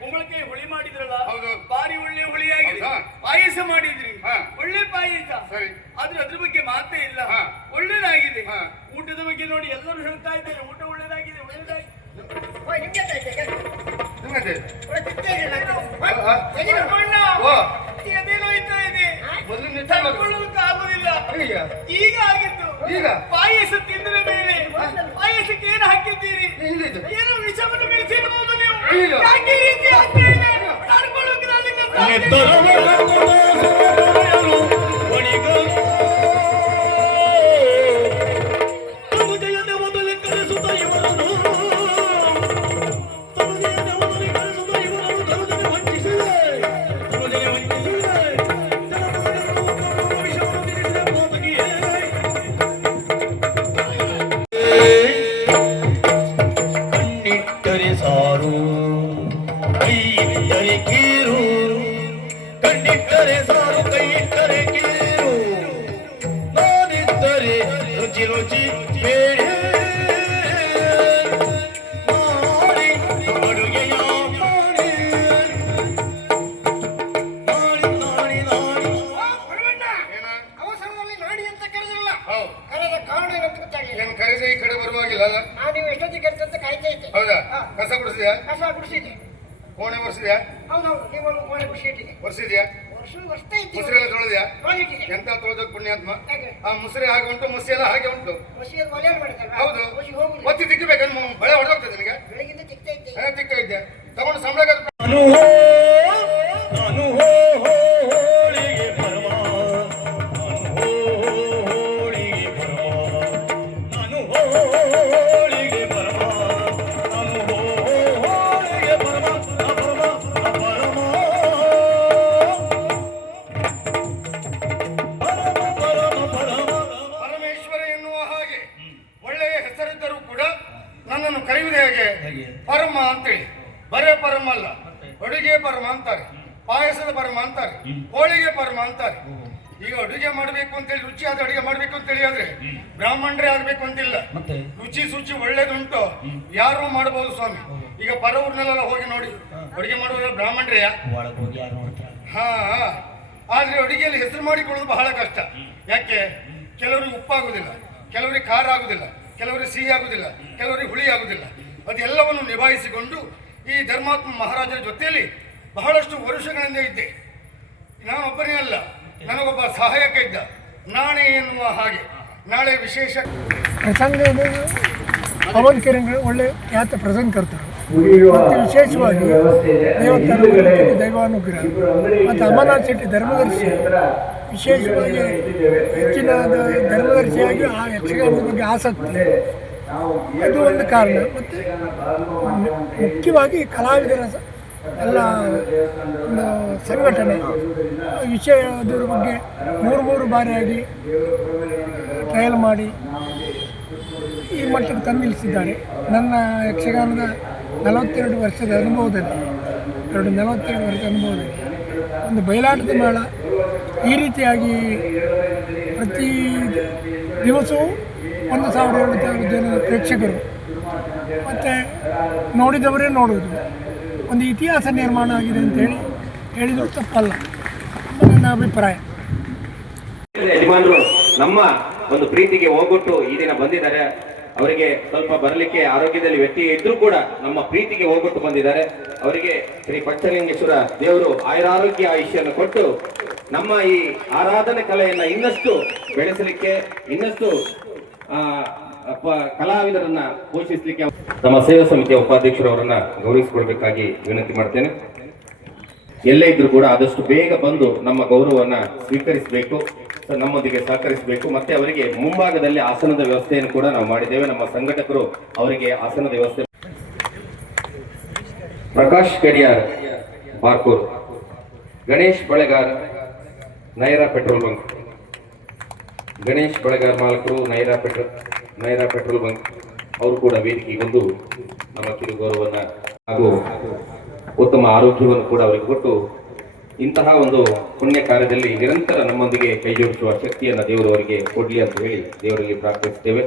ಕುಂಬಳಕಾಯಿ ಹುಳಿ ಮಾಡಿದ್ರಲ್ಲ, ಹೌದು. ಬಾರಿ ಒಳ್ಳೆ ಹುಳಿಯಾಗಿದೆ. ಪಾಯಸ ಮಾಡಿದ್ರಿ, ಒಳ್ಳೆ ಪಾಯಸ. ಆದ್ರೆ ಅದ್ರ ಬಗ್ಗೆ ಮಾತೇ ಇಲ್ಲ. ಒಳ್ಳೇದಾಗಿದೆ. ಊಟದ ಬಗ್ಗೆ ನೋಡಿ ಎಲ್ಲರೂ ಹೇಳ್ತಾ ಇದ್ದಾರೆ, ಊಟ ಒಳ್ಳೇದಾಗಿದೆ, ಒಳ್ಳೇದಾಗಿದೆ. ಆಗುದಿಲ್ಲ, ಈಗ ಆಗಿತ್ತು. ಪಾಯಸ ತಿಂದ್ರ ಮೇಲೆ ಪಾಯಸಕ್ಕೆ ಏನು ಹಾಕಿದ್ದೀರಿ? ಏನು ವಿಷವನ್ನು ಬೆಳೆಸಿರಬಹುದು ನೀವು? ಯಾಕೆ ಈ ರೀತಿ ಆಗ್ತಿದೆ? ಹೌದಾ? ಕಸ ಗುಡಿಸಿದ್ಯಾ? ಕಸ ಗುಡಿಸಿದ್ದೆ. ಕೋಣೆ ಒರೆಸಿದ್ಯಾ? ಹೌದೌದು, ನೀವು ಕೋಣೆ ಗುಡಿಸಿಟ್ಟಿದೆ. ಒರೆಸಿದ್ಯಾ? ಮುಸ್ರೆಲ್ಲ ತೊಳೆದ್ಯಾ? ಎಂತ ತೊಳೆದ ಪುಣ್ಯಾತ್ಮ. ಆ ಮುಸ್ರೆ ಹಾಗೆ ಉಂಟು, ಮುಸಿ ಎಲ್ಲ ಹಾಗೆ ಉಂಟು. ಹೌದು, ಒತ್ತಿ ತಿಕ್ಕಬೇಕನ್ನು ಬಳೆ ಹೊಡೆದೋಗ್ತದೆ ನಿನಗೆ. ತಿಕ್ತಾ ಇದ್ದೆ ತಗೊಂಡು ಸಂಬಳ ಪರಮ ಅಂತೇಳಿ. ಬರೇ ಪರಮ ಅಲ್ಲ, ಅಡುಗೆ ಪರಮ ಅಂತಾರೆ, ಪಾಯಸದ ಪರಮ ಅಂತಾರೆ, ಹೋಳಿಗೆ ಪರಮ ಅಂತಾರೆ. ಈಗ ಅಡುಗೆ ಮಾಡಬೇಕು ಅಂತೇಳಿ, ರುಚಿಯಾದ ಅಡುಗೆ ಮಾಡಬೇಕು ಅಂತೇಳಿ ಆದ್ರೆ ಬ್ರಾಹ್ಮಣರೇ ಆಗ್ಬೇಕು ಅಂತಿಲ್ಲ. ರುಚಿ ಶುಚಿ ಒಳ್ಳೇದುಂಟು ಯಾರು ಮಾಡಬಹುದು ಸ್ವಾಮಿ. ಈಗ ಪರ ಊರ್ನಲ್ಲೆಲ್ಲ ಹೋಗಿ ನೋಡಿ, ಅಡುಗೆ ಮಾಡುವ ಬ್ರಾಹ್ಮಣರೇ. ಹಾ, ಆದ್ರೆ ಅಡುಗೆಯಲ್ಲಿ ಹೆಸರು ಮಾಡಿಕೊಳ್ಳೋದು ಬಹಳ ಕಷ್ಟ. ಯಾಕೆ? ಕೆಲವರಿಗೆ ಉಪ್ಪಾಗುದಿಲ್ಲ, ಕೆಲವರಿಗೆ ಖಾರ ಆಗುದಿಲ್ಲ, ಕೆಲವರಿಗೆ ಸಿಹಿ ಆಗುದಿಲ್ಲ, ಕೆಲವರಿಗೆ ಹುಳಿ ಆಗುದಿಲ್ಲ. ಅದೆಲ್ಲವನ್ನು ನಿಭಾಯಿಸಿಕೊಂಡು ಈ ಧರ್ಮಾತ್ಮ ಮಹಾರಾಜರ ಜೊತೆಯಲ್ಲಿ ಬಹಳಷ್ಟು ವರ್ಷಗಳಿಂದ ಇದ್ದೆ. ನಾನೊಬ್ಬನೇ ಅಲ್ಲ, ನನಗೊಬ್ಬ ಸಹಾಯಕ ಇದ್ದ, ನಾಣೆ ಎನ್ನುವ ಹಾಗೆ. ನಾಳೆ ವಿಶೇಷ ಪ್ರಸಂಗ ಪವನ್ ಕಿರಣ್ ಒಳ್ಳೆ ಖ್ಯಾತ ಪ್ರಸಂಗ ಕರ್ತಾರೆ. ಮತ್ತು ವಿಶೇಷವಾಗಿ ದೇವಸ್ಥಾನ ದೈವಾನುಗ್ರಹ ಮತ್ತು ಅಮರನಾಥ್ ಶೆಟ್ಟಿ ಧರ್ಮದರ್ಶಿ ವಿಶೇಷವಾಗಿ ಹೆಚ್ಚಿನ ಧರ್ಮದರ್ಶಿಯಾಗಿ ಆ ಯಕ್ಷಗಾನದ ಬಗ್ಗೆ ಆಸಕ್ತಿ, ಅದು ಒಂದು ಕಾರಣ. ಮತ್ತು ಮುಖ್ಯವಾಗಿ ಕಲಾವಿದರ ಎಲ್ಲ ಸಂಘಟನೆ ವಿಷಯ ಅದರ ಬಗ್ಗೆ ಮೂರು ಬಾರಿಯಾಗಿ ಟ್ರಯಲ್ ಮಾಡಿ ಈ ಮಟ್ಟಕ್ಕೆ ತಂದಿಳಿಸಿದ್ದಾರೆ. ನನ್ನ ಯಕ್ಷಗಾನದ 42 ವರ್ಷದ ಅನುಭವದಲ್ಲಿ ಒಂದು ಬಯಲಾಟದ ಮೇಳ ಈ ರೀತಿಯಾಗಿ ಪ್ರತಿ ದಿವಸವೂ 1,000-2,000 ಜನ ಪ್ರೇಕ್ಷಕರು ಮತ್ತು ನೋಡಿದವರೇ ನೋಡುವುದು ಒಂದು ಇತಿಹಾಸ ನಿರ್ಮಾಣ ಆಗಿದೆ ಅಂತೇಳಿ ಹೇಳಿದರೂ ತಪ್ಪಲ್ಲ, ನನ್ನ ಅಭಿಪ್ರಾಯ. ಯಜಮಾನರು ನಮ್ಮ ಒಂದು ಪ್ರೀತಿಗೆ ಹೋಗೊಟ್ಟು ಈ ದಿನ ಬಂದಿದ್ದಾರೆ. ಅವರಿಗೆ ಸ್ವಲ್ಪ ಬರಲಿಕ್ಕೆ ಆರೋಗ್ಯದಲ್ಲಿ ವ್ಯತ್ಯಯ ಇದ್ರೂ ಕೂಡ ನಮ್ಮ ಪ್ರೀತಿಗೆ ಹೋಗೊಟ್ಟು ಬಂದಿದ್ದಾರೆ. ಅವರಿಗೆ ಶ್ರೀ ಪಂಚಲಿಂಗೇಶ್ವರ ದೇವರು ಆಯುರಾರೋಗ್ಯ ಆಯುಷ್ಯನ್ನು ಕೊಟ್ಟು ನಮ್ಮ ಈ ಆರಾಧನೆ ಕಲೆಯನ್ನ ಇನ್ನಷ್ಟು ಬೆಳೆಸಲಿಕ್ಕೆ, ಇನ್ನಷ್ಟು ಕಲಾವಿದರನ್ನ ಪೋಷಿಸಲಿಕ್ಕೆ ನಮ್ಮ ಸೇವಾ ಸಮಿತಿಯ ಉಪಾಧ್ಯಕ್ಷರವರನ್ನ ಗೌರವಿಸಿಕೊಳ್ಬೇಕಾಗಿ ವಿನಂತಿ ಮಾಡ್ತೇನೆ. ಎಲ್ಲೇ ಇದ್ರೂ ಕೂಡ ಆದಷ್ಟು ಬೇಗ ಬಂದು ನಮ್ಮ ಗೌರವವನ್ನ ಸ್ವೀಕರಿಸಬೇಕು, ನಮ್ಮೊಂದಿಗೆ ಸಹಕರಿಸಬೇಕು. ಮತ್ತೆ ಅವರಿಗೆ ಮುಂಭಾಗದಲ್ಲಿ ಆಸನದ ವ್ಯವಸ್ಥೆಯನ್ನು ಕೂಡ ನಾವು ಮಾಡಿದ್ದೇವೆ. ನಮ್ಮ ಸಂಘಟಕರು ಅವರಿಗೆ ಆಸನದ ವ್ಯವಸ್ಥೆ. ಪ್ರಕಾಶ್ ಕಡಿಯಾರ್ ಬಾರ್ಕೂರ್, ಗಣೇಶ್ ಬಳೆಗಾರ್ ನೈರಾ ಪೆಟ್ರೋಲ್ ಬಂಕ್, ಗಣೇಶ್ ಬಳೆಗಾರ್ ಮಾಲಕರು ನೈರಾ ಪೆಟ್ರೋಲ್ ಬಂಕ್ ಅವರು ಕೂಡ ವೇದಿಕೆಗೆ ಬಂದು ನಮ್ಮ ಕಿರು ಗೌರವವನ್ನ ಹಾಗೂ ಉತ್ತಮ ಆರೋಗ್ಯವನ್ನು ಕೂಡ ಅವರಿಗೆ ಕೊಟ್ಟು ಇಂತಹ ಒಂದು ಪುಣ್ಯ ಕಾರ್ಯದಲ್ಲಿ ನಿರಂತರ ನಮ್ಮೊಂದಿಗೆ ಕೈ ಜೋಡಿಸುವ ಶಕ್ತಿಯನ್ನು ದೇವರು ಅವರಿಗೆ ಕೊಡ್ಲಿ ಅಂತ ಹೇಳಿ ದೇವರಲ್ಲಿ ಪ್ರಾರ್ಥಿಸುತ್ತೇವೆ.